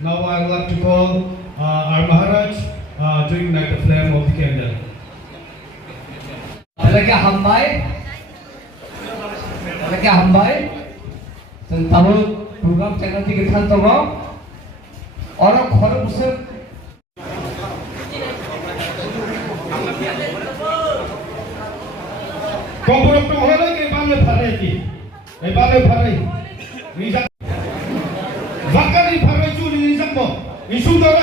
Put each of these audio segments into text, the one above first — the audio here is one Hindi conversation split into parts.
Now I would like to call our Maharaj to ignite the flame of the candle. Lagi hambai, tahu program channel di kita tu orang khorang usir. Kompor tu orang ke bangla pharai ki, bangla pharai. Ni Vakari pharai tu ni jambo, ni sundar.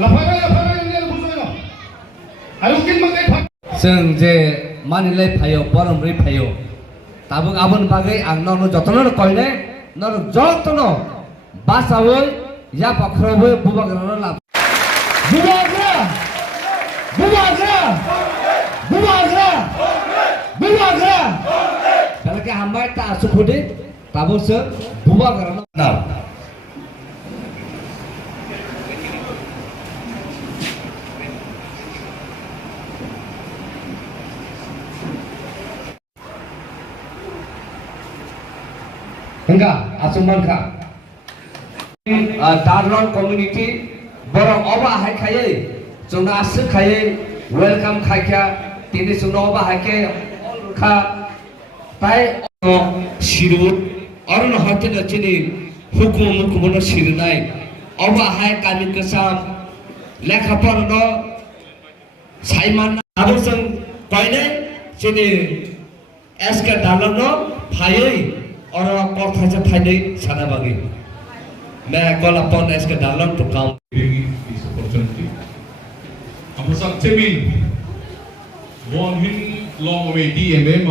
La pharai ni ada bukan no. Alukin makai. Seng je manilai phayo, borom ri phayo. Tabung abon bagai ang nor jotono koi ne, nor jotono basawoi ya pakrowe bubagra la. Bubagra. Kalau ke hambai tak asukudi, tabung se bubagra na. Enggak, asuman kah? Darlon community borong oba hai kaya, jona asuk kaya, welcome kaya, tini suno oba hai kaya, kah, tai shirut, orang hati na cini hukum na shirunai, oba hai kami kesam, lekha porno, saiman, abusang kaya cini eska darlon no, kaya. और कौन खासा फायदे साना बागी मैं कॉल अपॉन इसके डालन टू काम this opportunity I'm Sam Temin born in long away DMM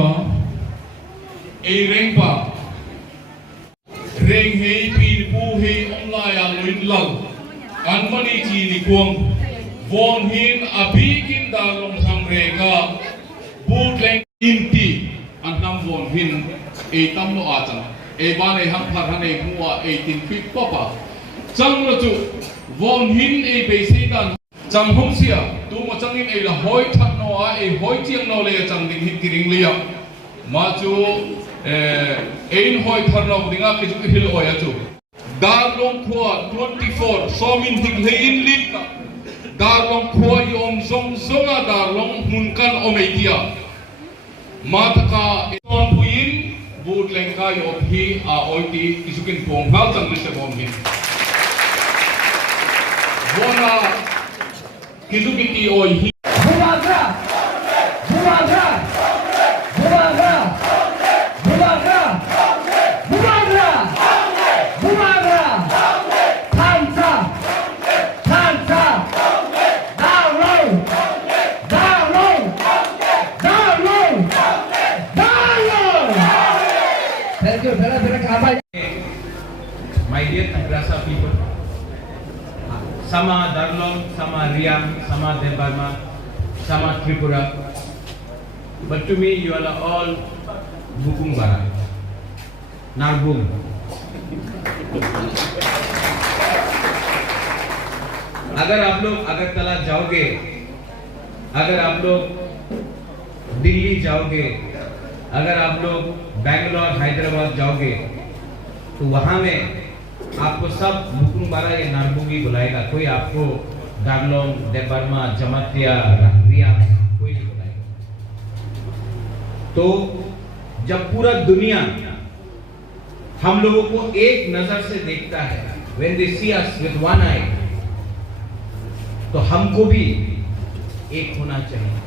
a rengpa reng hei pi pu hei omla yang luin lal an mani chi ni kuang born in a bikin dalong sam reka boot leng inti an nam born in a tam no atan a bane ham phane mua a tin quick papa chang lo chu von hin a basidan chang hom sia tu ma chang in a la hoi thak no a hoi chiang no le chang ding hit kiring lia ma chu ein hoi thar no dinga ki chu hil oya chu dar long khwa 24 so min ding le in lit ka dar long khwa yom zong zonga dar long mun kan omeitia ma ta ka on puin boot lengka yo phi a oiti isukin pong hal chang se bom hin bona kisukiti oi hi bubagra My dear Madrasa people, sama Darlon, sama Riam, sama Debarma, sama Tripura, but to me you are all Bukung Bara, Narbung. अगर आप लोग अगरतला जाओगे, अगर आप लोग दिल्ली जाओगे, अगर आप लोग बैंगलोर हैदराबाद जाओगे तो वहां में आपको सब बुकुंग बारा या नारबुगी बुलाएगा, कोई आपको दार्लोंग, देबर्मा, जमातिया, रिया कोई नहीं बुलाएगा। तो जब पूरा दुनिया हम लोगों को एक नजर से देखता है, when they see us with one eye, तो हमको भी एक होना चाहिए।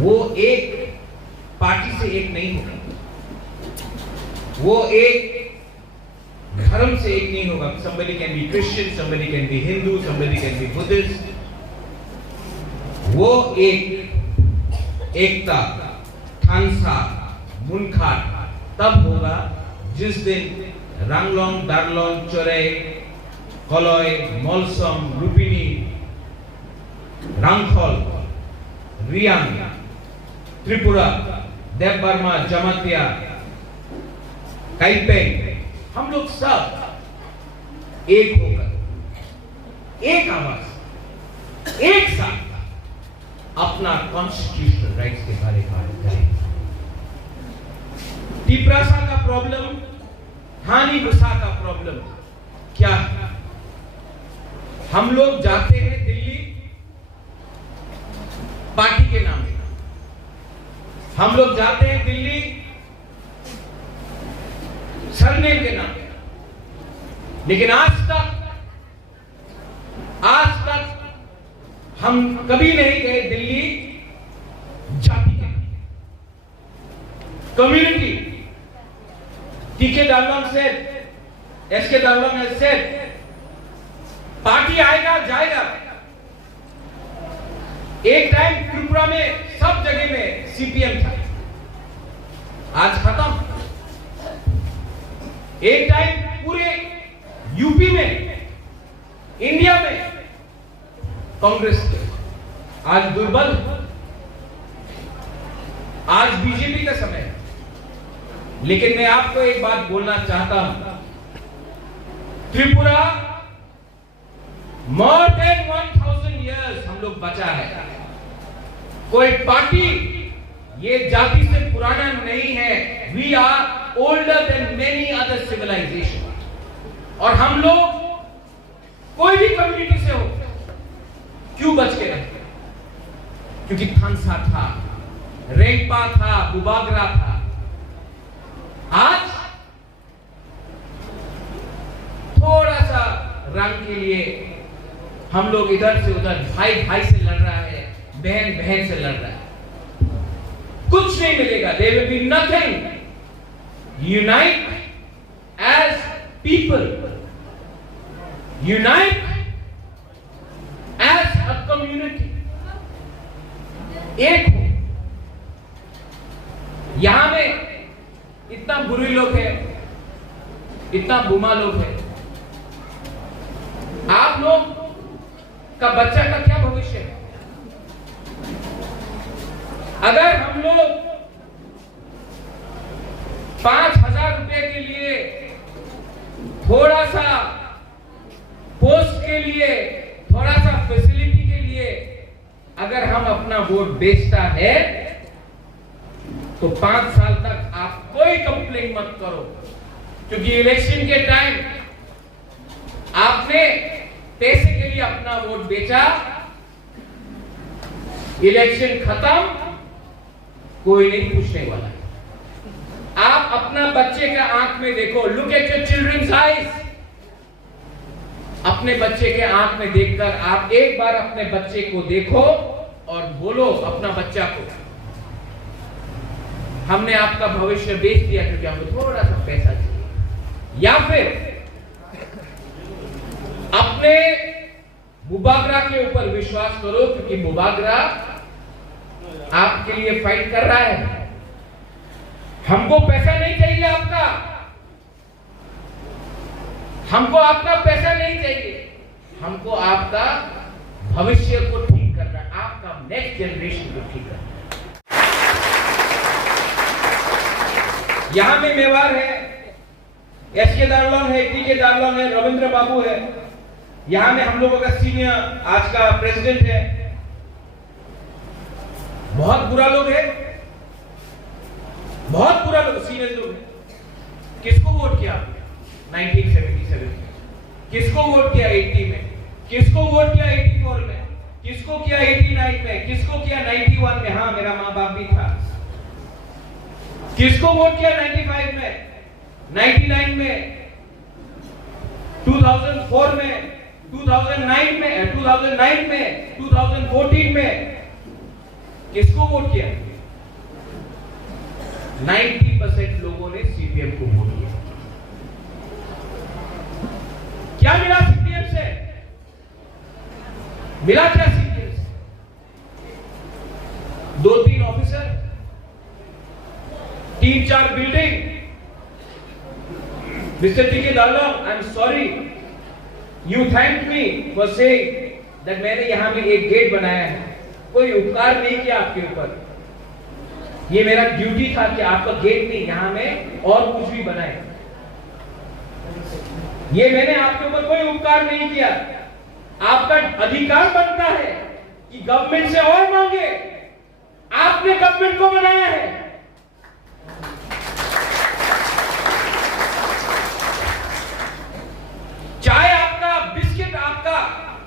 वो एक पार्टी से एक नहीं होगा, वो एक धर्म से एक नहीं होगा. Somebody can be Christian, somebody can be Hindu, somebody can be Buddhist. वो एकता, थानसा, मुनखाट तब होगा जिस दिन रांगलोंग, दारलोंग, चोरे, कलय, मलसम, लुपिनी, रांगखल, रियांग, त्रिपुरा, देवबर्मा, जमातिया, काइपेंग, हम लोग सब एक होकर, एक आवाज, एक साथ अपना कॉन्स्टिट्यूशनल राइट्स के बारे में बात करें. तिपरासा का प्रॉब्लम, हानि बसा का प्रॉब्लम क्या है? हम लोग जाते हैं दिल्ली पार्टी के नाम पे, हम लोग जाते हैं दिल्ली सरनेम के नाम पे, लेकिन आज तक हम कभी नहीं गए दिल्ली जाति के नाम पे. कम्युनिटी, टीके दारलोंग से, एसके दारलोंग से, पार्टी आएगा जाएगा. एक टाइम त्रिपुरा में सब जगह में सीपीएम था, आज खत्म. एक टाइम पूरे यूपी में, इंडिया में कांग्रेस थे, आज दुर्बल. आज बीजेपी का समय है. लेकिन मैं आपको एक बात बोलना चाहता हूं, त्रिपुरा मोर देन 1000 इयर्स हम लोग बचा है. कोई पार्टी ये जाति से पुराना नहीं है. We are older than many other civilization. और हम लोग कोई भी कम्युनिटी से हो क्यों बच के रहे? क्योंकि थानसा था, रेंगपा था, बुबागरा था. आज थोड़ा सा रंग के लिए हम लोग इधर से उधर, भाई भाई से लड़ रहा है, बहन बहन से लड़ रहा है. कुछ नहीं मिलेगा. There will be nothing. Unite as people. Unite as a community. एक हो. यहां में इतना बुरे लोग हैं, इतना बुमा लोग हैं. आप लोग का बच्चा का क्या भविष्य है? अगर हम लोग 5,000 रुपए के लिए, थोड़ा सा पोस्ट के लिए, थोड़ा सा फैसिलिटी के लिए अगर हम अपना वोट बेचता है तो 5 साल तक आप कोई कंप्लेन मत करो. क्योंकि इलेक्शन के टाइम आपने पैसे के लिए अपना वोट बेचा, इलेक्शन खत्म, कोई नहीं पूछने वाला. आप अपना बच्चे का आंख में देखो. Look at your children's eyes. अपने बच्चे के आंख में देखकर आप एक बार अपने बच्चे को देखो और बोलो अपना बच्चा को, हमने आपका भविष्य बेच दिया क्योंकि हमको थोड़ा सा पैसा चाहिए. या फिर अपने बुबागरा के ऊपर विश्वास करो, क्योंकि बुबागरा आपके लिए फाइट कर रहा है. हमको पैसा नहीं चाहिए आपका, हमको आपका पैसा नहीं चाहिए. हमको आपका भविष्य को ठीक करना है, आपका नेक्स्ट जनरेशन को ठीक करना है. यहां में मेवाड़ है, एसके दारलोंग है, टीके दारलोंग है, रविंद्र बाबू है. यहां में हम लोगों का सीनियर आज का प्रेसिडेंट है. बहुत बुरा लोग है, बहुत बुरा लोग, सीनियर लोग है. किसको वोट किया आपने 1977 में? किसको वोट किया 80 में? किसको वोट किया 84 में? किसको किया 89 में? किसको किया 91 में? हाँ, मेरा माँ बाप भी था. किसको वोट किया 95 में, 99 में, 2004 में, 2009 में, 2014 में? किसको वोट किया? 90% लोगों ने सीपीएम को वोट किया. क्या मिला सीपीएम से? मिला क्या सीपीएम से? 2-3 officer, 3-4 building. Mister TK Dalog, I am sorry, you thank me for saying that मैंने यहां में एक गेट बनाया है। कोई उपकार नहीं किया आपके ऊपर, ये मेरा ड्यूटी था कि आपका गेट नहीं, यहां में और कुछ भी बनाए। ये मैंने आपके ऊपर कोई उपकार नहीं किया। आपका अधिकार बनता है कि गवर्नमेंट से और मांगे। आपने गवर्नमेंट को बनाया है। चाय आपका, बिस्किट आपका,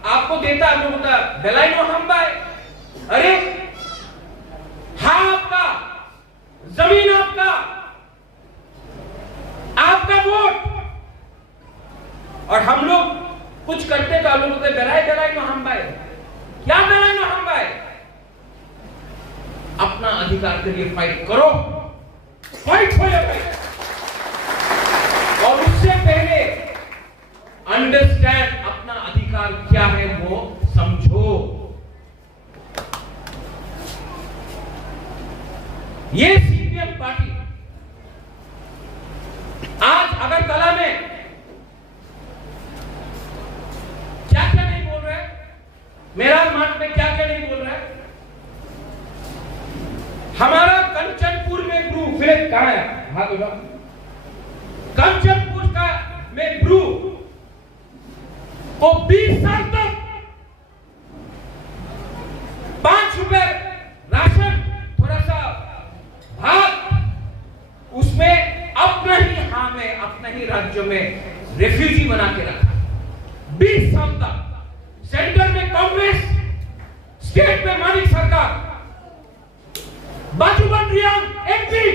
आपको देता है, बोलता बेलाइनो हम बाय। अरे हाँ आपका, जमीन आपका, आपका वोट। और हम लोग कुछ करते तो हम लोग बोलते बेलाइनो हम बाय। क्या बेलाइनो हम बाय? अपना अधिकार के लिए फाइट करो, फाइट फॉर योर राइट। और उससे पहले अंडरस्टैंड अपना अधिकार क्या है वो समझो। ये सीपीएम पार्टी आज अगरतला में क्या क्या नहीं बोल रहा है, मेरा मार्ग में क्या क्या नहीं बोल रहा है। हमारा कंचनपुर में ब्रू फिर कहां है? हाथ उठाओ। कंचनपुर का में ब्रू को 20 साल तक 5 रुपए राशन, थोड़ा सा भात, उसमें अपना ही हाँ में अपना ही राज्य में रेफ्यूजी बना के रखा 20 साल तक। सेंटर में कांग्रेस, स्टेट में मानिक सरकार, बाजूबंद रियांग एमपी।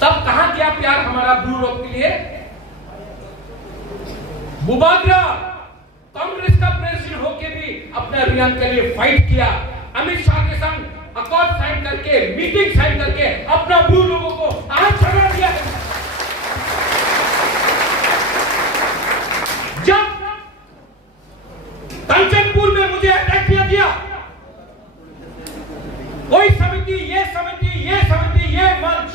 तब कहां गया प्यार हमारा ब्लू रॉक के लिए? बुबाद्रा कांग्रेस का प्रेसिडेंट होके भी अपना रियांग के लिए फाइट किया। अमित शाह के संग अकॉर्ड साइन करके, मीटिंग साइन करके अपना ब्लू लोगों को आज छड़ा दिया है। जब कंचनपुर में मुझे अटैक किया गया, कोई समिति, ये समिति, ये समिति, ये मंच,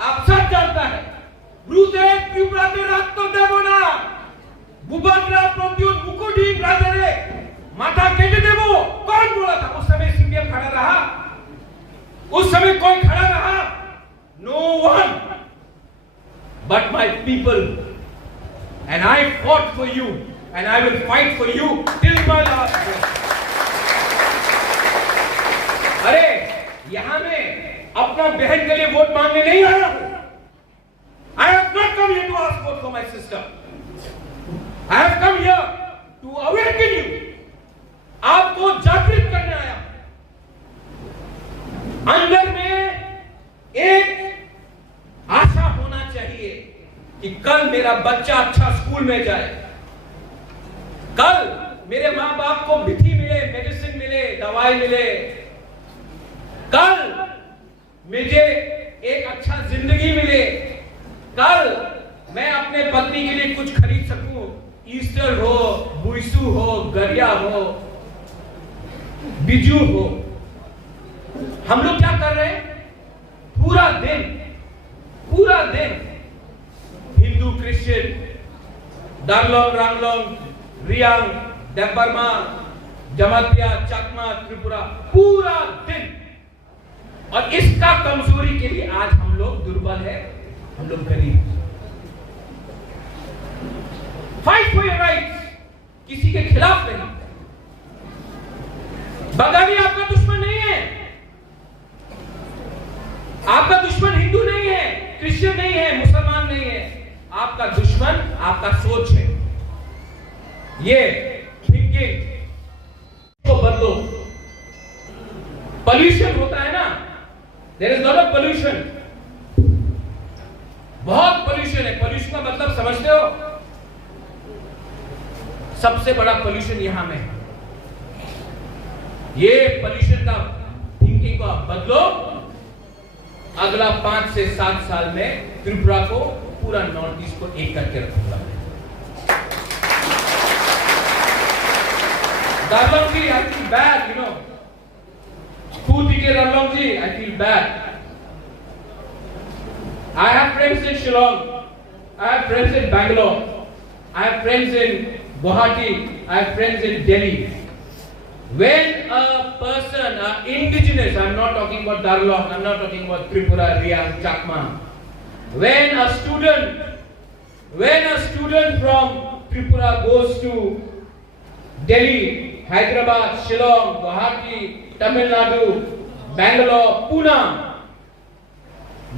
आप सब जानता है। ब्रूदेव त्रिपुराते रक्त देवो ना, बुबाद्रा प्रद्युत मुकुडी राजरे माता केटे देवो, कौन बोला था? उस समय सीपीएम खड़ा रहा? उस समय कोई खड़ा रहा? No one but my people, and I fought for you and I will fight for you till my last breath. अरे यहां में अपना बहन के लिए वोट मांगने नहीं आया हूं। I have not come here to ask vote for my sister. I have come here to awaken you. आपको जागृत करने आया। अंदर में एक आशा होना चाहिए कि कल मेरा बच्चा अच्छा स्कूल में जाए, कल मेरे मां बाप को विधि मिले, मेडिसिन मिले, दवाई मिले, कल मुझे एक अच्छा जिंदगी मिले, कल मैं अपने पत्नी के लिए कुछ खरीद सकूं। ईस्टर हो, बुईसू हो, गरिया हो, बिजू हो। हम लोग क्या कर रहे हैं? पूरा दिन हिंदू, क्रिश्चियन, दांगलोंग, रांगलोंग, रियांग, देबबर्मा, जमातिया, चकमा, त्रिपुरा, पूरा दिन। और इसका कमजोरी के लिए आज हम लोग दुर्बल है, हम लोग गरीब। फाइट फॉर योर राइट्स, किसी के खिलाफ नहीं। बंगाली आपका दुश्मन नहीं है, आपका दुश्मन हिंदू नहीं है, क्रिश्चियन नहीं है, मुसलमान नहीं है। आपका दुश्मन आपका सोच है। ये थिंकिंग को बदलो। पॉल्यूशन होता है ना, there is lot of pollution, बहुत पॉल्यूशन है। पॉल्यूशन का मतलब समझते हो? सबसे बड़ा पॉल्यूशन यहां में है। ये पॉल्यूशन का थिंकिंग को बदलो। अगला 5 से 7 साल में त्रिपुरा को, पूरा नॉर्थ ईस्ट को एक करके रखूंगा। Darlong ji, I feel bad, you know. Putike Darlong ji, I feel bad. I have friends in Shillong. I have friends in Bangalore. I have friends in Guwahati. I have friends in Delhi. When a person, indigenous, I'm not talking about Darlong, I'm not talking about Tripura, Riyang, Chakma. When a student from Tripura goes to Delhi, Hyderabad, Shillong, Guwahati, Tamil Nadu, Bangalore, Pune,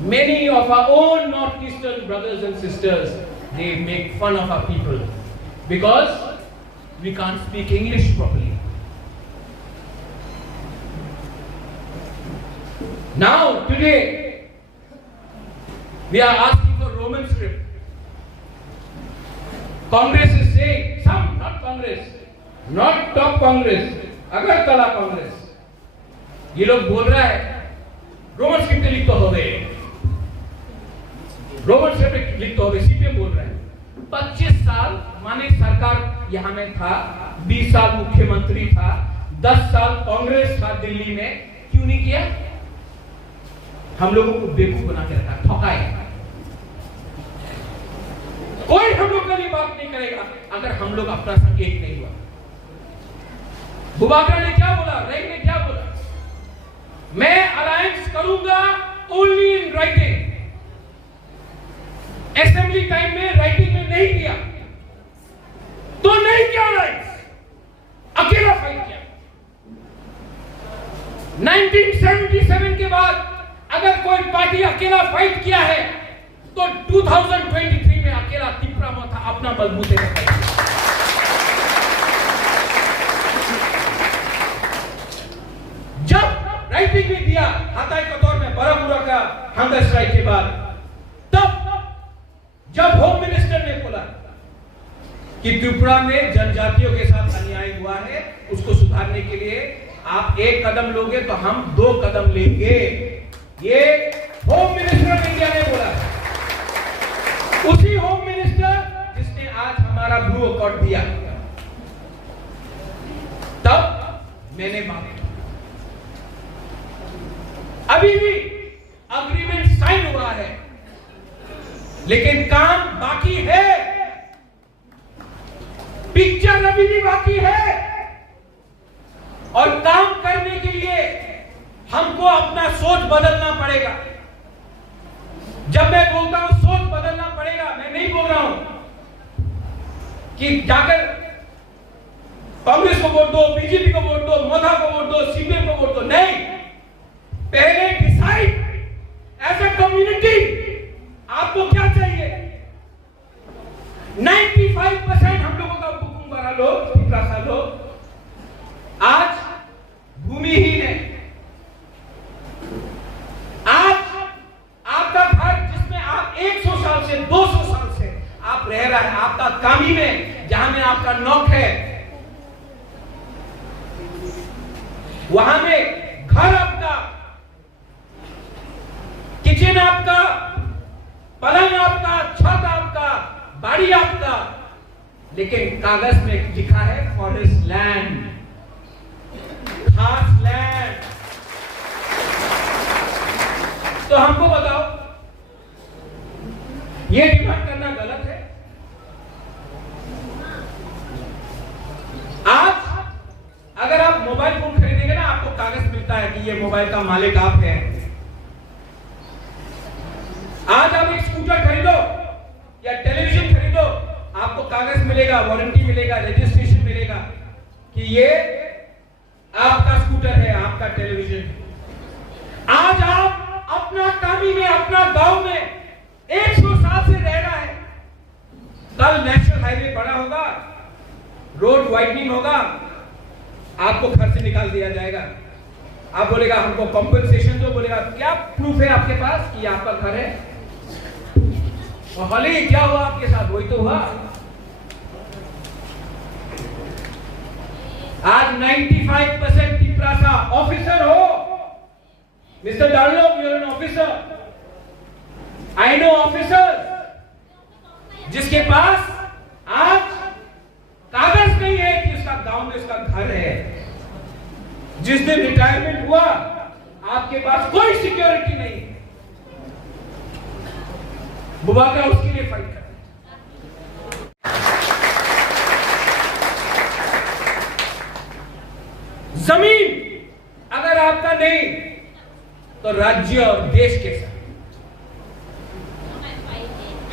many of our own northeastern brothers and sisters, they make fun of our people because we can't speak English properly. Now, today, we are asking for Roman script. Congress is saying, some, not Congress, not top Congress, Agartala Congress. ये लोग बोल रहा है रोमन स्क्रिप्ट लिख तो हो गए, रोमन स्क्रिप्ट लिख तो हो गए, सीपीएम बोल रहा है 25 साल माने सरकार यहाँ में था, 20 साल मुख्यमंत्री था, 10 साल कांग्रेस था दिल्ली में, क्यों नहीं किया? हम लोगों को बेवकूफ बना के रखा, ठकाए। कोई हम लोग के लिए बात नहीं करेगा अगर हम लोग अपना संग एक नहीं हुआ। बुबाकरा ने क्या बोला, रैग ने क्या बोला, मैं अलायंस करूंगा only in writing. Assembly time में राइटिंग में नहीं किया तो नहीं किया अलायंस, अकेला फाइट किया। 1977 के बाद अगर कोई पार्टी अकेला फाइट किया है तो 2023 में अकेला तिपरामा था, अपना बलबूते से फाइट किया। जब राइटिंग में दिया हताई के दौर में बरामुरा का हंगर स्ट्राइक के बाद, तब जब होम मिनिस्टर ने बोला कि त्रिपुरा में जनजातियों के साथ अन्याय हुआ है, उसको सुधारने के लिए आप एक कदम लोगे तो हम 2 कदम लेंगे, ये होम मिनिस्टर ऑफ इंडिया ने बोला। उसी होम मिनिस्टर जिसने आज हमारा ब्लू अकॉर्ड दिया, तब मैंने मांगा। अभी भी अग्रीमेंट साइन हुआ है लेकिन काम बाकी है, पिक्चर अभी भी बाकी है और काम करने के लिए हमको अपना सोच बदलना पड़ेगा। जब मैं बोलता हूं सोच बदलना पड़ेगा, मैं नहीं बोल रहा हूं कि जाकर कांग्रेस को वोट दो, बीजेपी को वोट दो, मोदा को वोट दो, सीपीएम को वोट दो, नहीं। पहले डिसाइड एज अ कम्युनिटी आपको क्या चाहिए। 95% हम लोगों का बुकुंबारा लोग, पिपरासा लोग आज भूमिहीन है। आज आपका घर जिसमें आप 100 साल से 200 साल से आप रह रहे हैं, आपका कामी में जहां में आपका नौक है, वहां में घर आपका, किचन आपका, पलंग आपका, छत आपका, बाड़ी आपका, लेकिन कागज में लिखा है फॉरेस्ट लैंड, खास लैंड। तो हमको बताओ, ये डिमांड करना गलत है? आज अगर आप मोबाइल फोन खरीदेंगे ना, आपको कागज मिलता है कि ये मोबाइल का मालिक आप हैं। आज आप एक स्कूटर खरीदो या टेलीविजन खरीदो, आपको कागज मिलेगा, वारंटी मिलेगा, रजिस्ट्रेशन मिलेगा कि ये आपका स्कूटर है, आपका टेलीविजन। आज आप अपना कामी में, अपना गांव में 100 साल से रह रहा है, कल नेशनल हाईवे बड़ा होगा, रोड वाइडनिंग होगा, आपको घर से निकाल दिया जाएगा। आप बोलेगा हमको कंपनसेशन दो, बोलेगा क्या प्रूफ है आपके पास कि आपका घर है? और हाल ही क्या हुआ आपके साथ, वही तो हुआ। आज 95% तिपरासा ऑफिसर हो, mister Darlog, you are an officer, I know officer जिसके पास आज कागज नहीं है कि उसका गांव में उसका घर है। जिस दिन रिटायरमेंट हुआ आपके पास कोई सिक्योरिटी नहीं, बुबाका उसके लिए फाइट कर। जमीन अगर आपका नहीं तो राज्य और देश के साथ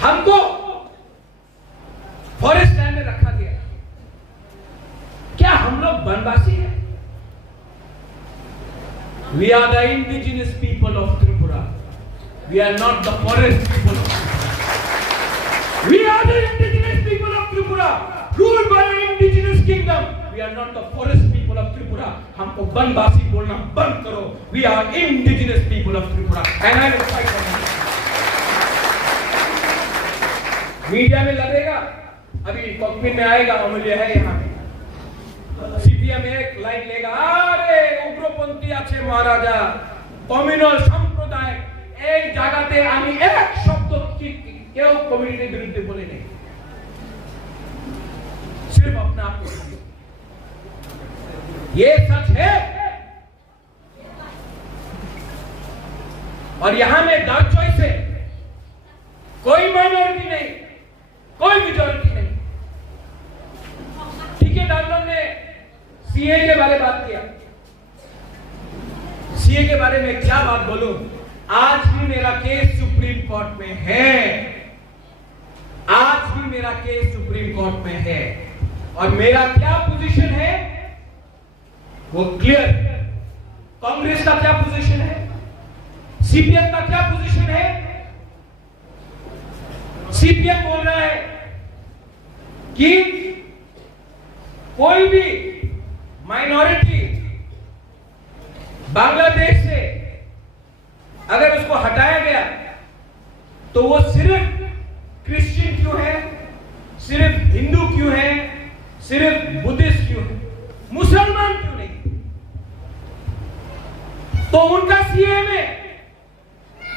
हमको फॉरेस्ट लैंड में रखा गया। क्या हम लोग वनवासी हैं? We are the indigenous people of Tripura. We are not the forest people of Tripura. We are the indigenous people of Tripura, ruled by an indigenous kingdom. We are not the forest people of Tripura. हमको वनवासी बोलना बंद करो। We are indigenous people of Tripura, and I will fight for it. Media में लगेगा, अभी कॉकपिट में आएगा, अमूल्य है यहाँ पे। सीपीएम एक लाइन लेगा, अरे उग्रपंथी আছে महाराजा, কমিউনাল সম্প্রদায় एक জায়গাতে আমি এক শব্দ কেউ কমিউনিটির বিরুদ্ধে বলে নেই, सिर्फ अपना आप को। ये सच है। और यहां में डार्क चॉइस है, कोई माइनॉरिटी नहीं, कोई मेजॉरिटी नहीं। ठेकेदारों ने सीए के बारे में बात किया। सीए के बारे में क्या बात बोलूं, आज भी मेरा केस सुप्रीम कोर्ट में है, आज भी मेरा केस सुप्रीम कोर्ट में है। और मेरा क्या पोजीशन है वो क्लियर। कांग्रेस का क्या पोजीशन है, सीपीएम का क्या पोजीशन है? सीपीएम बोल रहा है कि कोई भी माइनॉरिटी बांग्लादेश से अगर उसको हटाया गया तो वो सिर्फ क्रिश्चियन क्यों है, सिर्फ हिंदू क्यों है, सिर्फ बुद्धिस्ट क्यों है, मुसलमान क्यों नहीं? तो उनका सीए में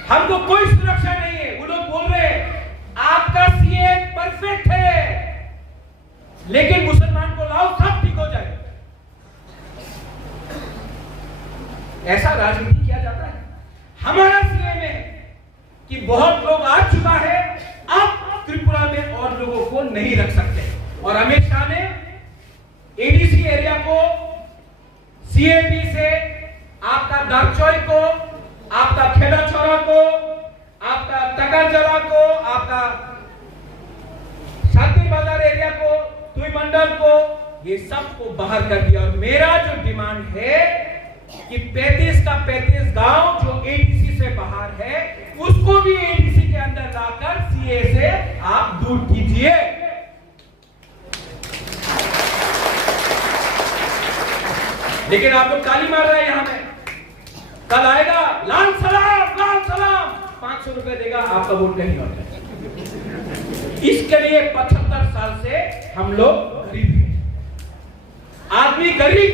हमको कोई सुरक्षा नहीं है। वो लोग बोल रहे हैं आपका सीए परफेक्ट है, लेकिन मुसलमान को लाओ सब ठीक हो जाए। ऐसा राजनीति किया जाता है। हमारा सीए में कि बहुत लोग आ चुका है, अब त्रिपुरा में और लोगों को नहीं रख सकते। और अमित शाह ने एडीसी एरिया को, सीएपी से आपका दारचौई को, आपका खेड़ा छोरा को, आपका तकाजला को, आपका शांति बाजार एरिया को, तुई मंडल को, ये सबको बाहर कर दिया। और मेरा जो डिमांड है कि 35 का 35 गांव जो एडीसी से बाहर है उसको भी एडीसी के अंदर लाकर सीए से आप दूर कीजिए। लेकिन आप लोग ताली मार रहे हैं यहां में। कल आएगा लाल सलाम 500 रुपए देगा, आपका वोट कहीं और जाएगा। इसके लिए 75 साल से हम लोग गरीब हैं। आदमी गरीब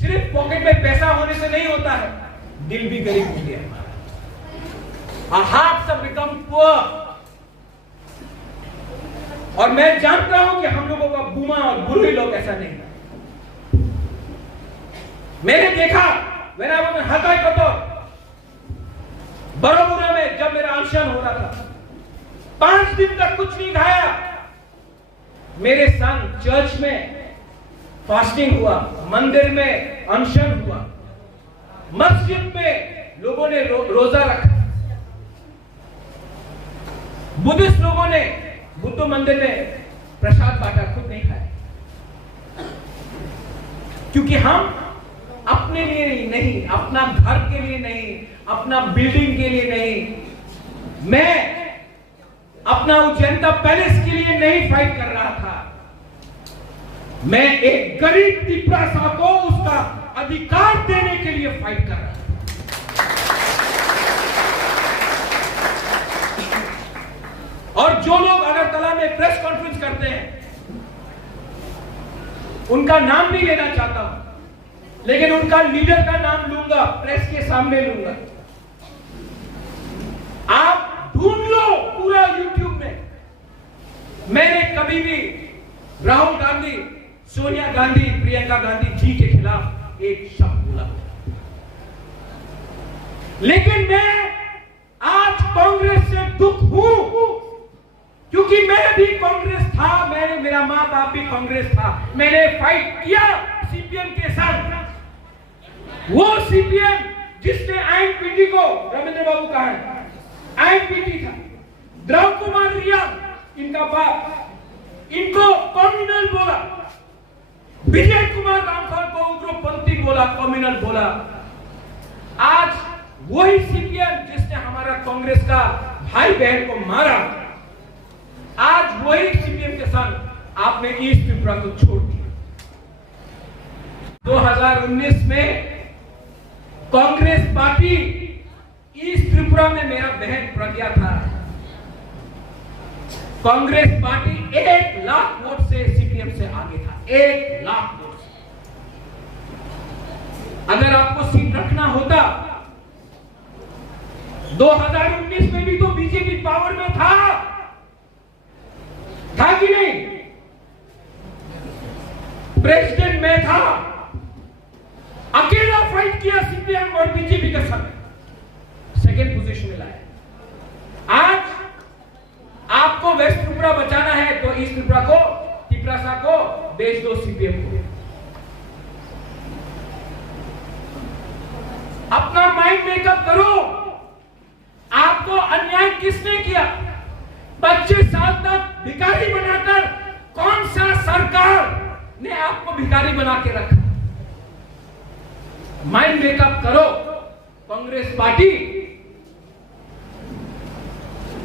सिर्फ पॉकेट में पैसा होने से नहीं होता है, दिल भी गरीब हो गया हमारा। Hearts have become poor. और मैं जानता हूं कि हम लोगों का बुमा और बुरे लोग ऐसा नहीं। मैंने देखा मेरा हताई को तो बड़ोबुरा में जब मेरा अनशन हो रहा था, 5 दिन तक कुछ नहीं खाया। मेरे संग चर्च में फास्टिंग हुआ, मंदिर में अनशन हुआ, मस्जिद में लोगों ने रोजा रखा, बुद्धिस्ट लोगों ने बुद्ध मंदिर में प्रसाद बांटा, खुद नहीं खाया। क्योंकि हम अपने लिए नहीं, अपना घर के लिए नहीं, अपना बिल्डिंग के लिए नहीं, मैं अपना उज्जैनता पैलेस के लिए नहीं फाइट कर रहा था। मैं एक गरीब त्रिपुरा को उसका अधिकार देने के लिए फाइट कर रहा था। और जो लोग अगरतला में प्रेस कॉन्फ्रेंस करते हैं उनका नाम नहीं लेना चाहता हूं, लेकिन उनका लीडर का नाम लूंगा, प्रेस के सामने लूंगा। आप ढूंढ लो पूरा यूट्यूब में। मैंने कभी भी राहुल गांधी सोनिया गांधी, प्रियंका गांधी जी के खिलाफ एक शब्द बोला। लेकिन मैं आज कांग्रेस से दुख हूं, क्योंकि मैं भी कांग्रेस था, मेरा मां बाप भी कांग्रेस था, मैंने फाइट किया सीपीएम के साथ। वो सीपीएम जिसने आईएनपीटी को, रविंद्र बाबू कहा है, आईएनपीटी था, द्रव कुमार रिया इनका बाप, इनको कम्युनल बोला, विजय कुमार रामफल को उग्रपंथी बोला, कम्युनल बोला। आज वही सीपीएम जिसने हमारा कांग्रेस का भाई बहन को मारा, आज वही सीपीएम के संग आपने ईस्ट त्रिपुरा को छोड़ दिया। 2019 में कांग्रेस पार्टी ईस्ट त्रिपुरा में मेरा बहन प्रज्ञा था, कांग्रेस पार्टी 1 लाख वोट से सीपीएम से आगे था, 1 लाख वोट से। अगर आपको सीट रखना होता, 2019 में भी तो बीजेपी पावर में था कि नहीं? प्रेसिडेंट में था, अकेला फाइट किया सीपीएम और बीजेपी के साथ, सेकेंड पोजीशन में लाया। आज आपको वेस्ट त्रिपुरा बचाना है तो ईस्ट त्रिपुरा को, तिपरासा को बेच दो सीपीएम को। अपना माइंड मेकअप करो। आपको अन्याय किसने किया? 25 साल तक भिखारी बनाकर कौन सा सरकार ने आपको भिखारी बना के रखा? माइंड मेकअप करो। कांग्रेस पार्टी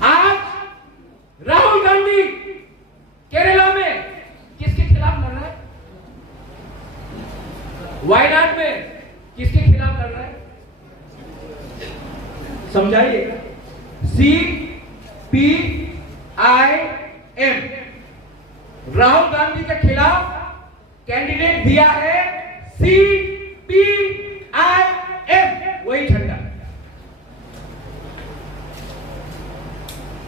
आज राहुल गांधी केरला में किसके खिलाफ लड़ रहा है? वायनाड में किसके खिलाफ लड़ रहा है? समझाइए। CPIM राहुल गांधी के खिलाफ कैंडिडेट दिया है CPIM, वही झंडा।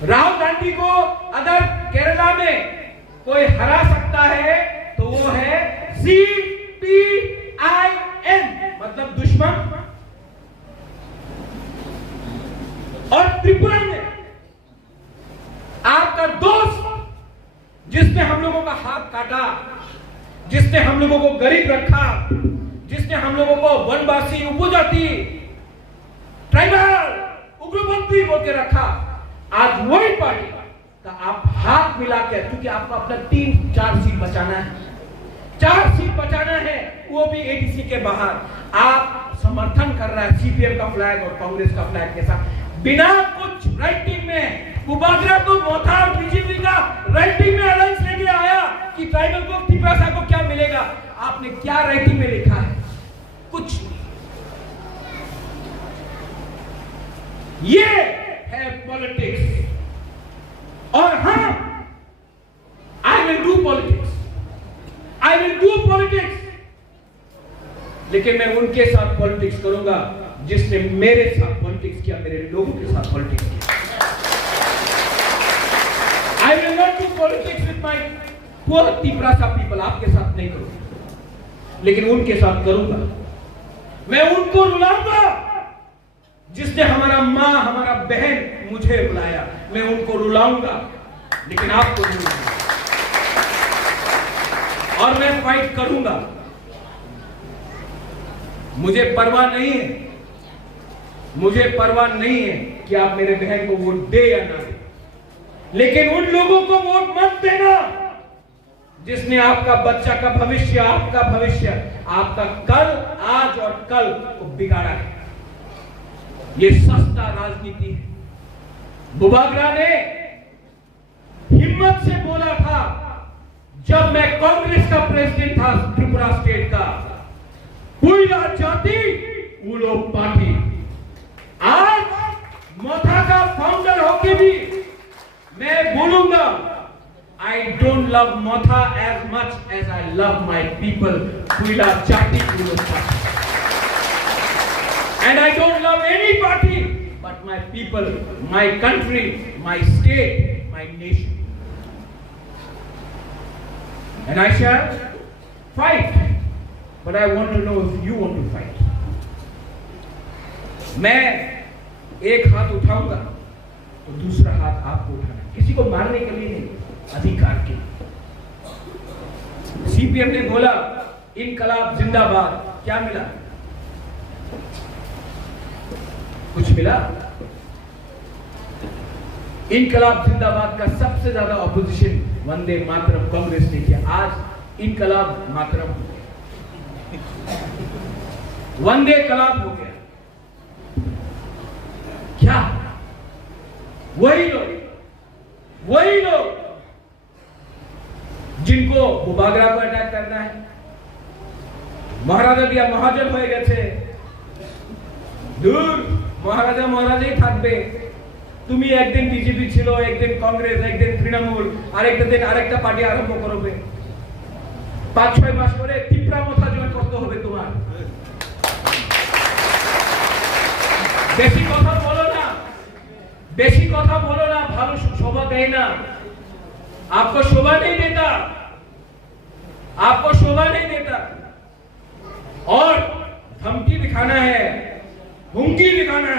राहुल गांधी को अगर केरला में कोई हरा सकता है तो वो है CPIM, मतलब दुश्मन। और त्रिपुरा में आपका दोस्त जिसने हम लोगों का हाथ काटा, जिसने हम लोगों को गरीब रखा, जिसने हम लोगों को वनवासी, उपजाति, ट्राइबल, उग्रपंथी बोल के रखा, आज वही पार्टी का आप हाथ मिला के, क्योंकि आपको अपना 3-4 सीट बचाना है, 4 सीट बचाना है, वो भी ADC के बाहर, आप समर्थन कर रहा है सीपीएम का फ्लैग और कांग्रेस का फ्लैग के साथ, बिना कुछ राइटिंग में। कुबाद्रा तो मोथा बीजेपी का राइटिंग में अलायंस लेके आया कि ट्राइबल को, तिपरासा को क्या मिलेगा। आपने क्या राइटिंग में लिखा है? कुछ नहीं। ये है पॉलिटिक्स। और हाँ, I will do politics, I will do politics, लेकिन मैं उनके साथ पॉलिटिक्स करूंगा जिसने मेरे साथ पॉलिटिक्स किया, मेरे लोगों के साथ पॉलिटिक्स किया। I will not do politics with my poor Tiprasa people, आपके साथ नहीं करूंगा, लेकिन उनके साथ करूंगा। मैं उनको रुलाऊंगा जिसने हमारा माँ, हमारा बहन मुझे बुलाया, मैं उनको रुलाऊंगा, लेकिन आपको नहीं रुलाऊंगा। और मैं फाइट करूंगा। मुझे परवाह नहीं है, मुझे परवाह नहीं है कि आप मेरे बहन को वोट दे या ना दे, लेकिन उन लोगों को वोट मत देना जिसने आपका बच्चा का भविष्य, आपका भविष्य, आपका कल, आज और कल को बिगाड़ा है। ये सस्ता राजनीति है। बुबागरा ने हिम्मत से बोला था जब मैं कांग्रेस का प्रेसिडेंट था त्रिपुरा स्टेट का, पुईला जाति उलो पार्टी। आज मोथा का फाउंडर होके भी मैं बोलूंगा, I don't love Motha as much as I love my people, Puila Chatti Ulo Party. And I don't love any party but my people, my country, my state, my nation. And I shall fight, but I want to know if you want to fight. मैं एक हाथ उठाऊंगा तो दूसरा हाथ आपको उठाना, किसी को मारने के लिए नहीं, अधिकार के लिए। सीपीएम ने बोला इनकलाब जिंदाबाद, क्या मिला? कुछ मिला? इनकलाब जिंदाबाद का सबसे ज्यादा ऑपोजिशन वंदे मातरम कांग्रेस ने किया। आज इनकलाब मातरम हो गया, वंदे कलाब हो गया। क्या वही लोग जिनको बुबागरा को अटैक करना है, महाराजा दिया महाजन हो गए दूर, महाराजा महाराजाই থাকবে। তুমি একদিন বিজেপি ছিল, একদিন কংগ্রেস, একদিন তৃণমূল, আরেকটা দিন আরেকটা পার্টি আরম্ভ করবে। 5-6 মাস পরে তীব্রা মাথা জয়েন করতে হবে তোমার। বেশি কথা বলো না, বেশি কথা বলো না, ভালো শোভা দেয় না। आपको शोभा नहीं देता, आपको शोभा नहीं देता। और धमकी दिखाना है, हुमकी दिखाना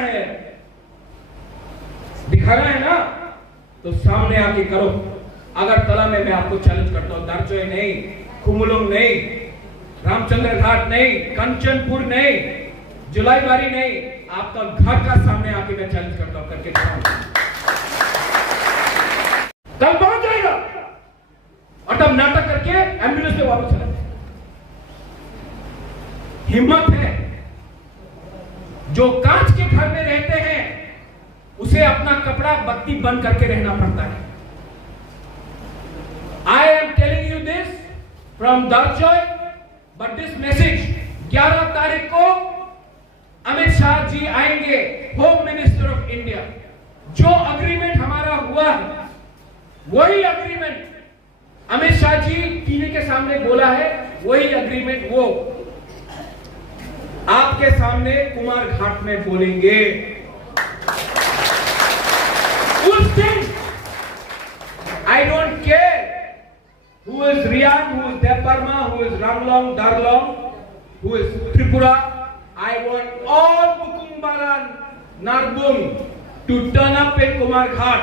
है ना, तो सामने आके करो। अगर तला में मैं आपको चैलेंज करता हूं, दारचोई नहीं, कुमुलुंग नहीं, रामचंद्र घाट नहीं, कंचनपुर नहीं, जुलाईबारी नहीं, आपका घर का सामने आके मैं चैलेंज करता हूं, करके दिखाऊंगा। कल पहुंच जाएगा और तब नाटक करके एम्बुलेंस में वापस चला जाएगा। हिम्मत है। जो कांच के घर में रहते हैं उसे अपना कपड़ा बत्ती बंद करके रहना पड़ता है। I am telling you this from Darchoy, but this message 11 तारीख को अमित शाह जी आएंगे, होम मिनिस्टर ऑफ इंडिया। जो अग्रीमेंट हमारा हुआ है वही अग्रीमेंट अमित शाह जी टीवी के सामने बोला है, वही अग्रीमेंट वो आपके सामने कुमार घाट में बोलेंगे। उस दिन I don't care who is Rian, who is Deparma, who is Ranglong, Darlong, who is Tripura. I want all Bukumbaran, Narbung to turn up in Kumar Ghat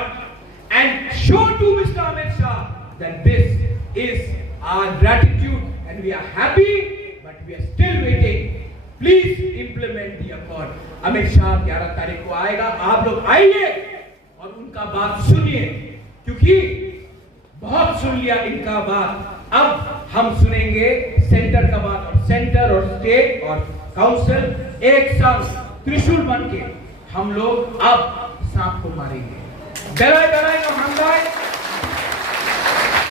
and show to Mr. Amit Shah that this is our gratitude and we are happy, but we are still waiting. Please implement the accord. Amit Shah 11 तारीख को आएगा, आप लोग आइए और उनका बात सुनिए, क्योंकि बहुत सुन लिया इनका बात। अब हम सुनेंगे सेंटर का बात, और सेंटर और स्टेट और काउंसिल एक साथ त्रिशूल बन के हम लोग अब सांप को मारेंगे। डराए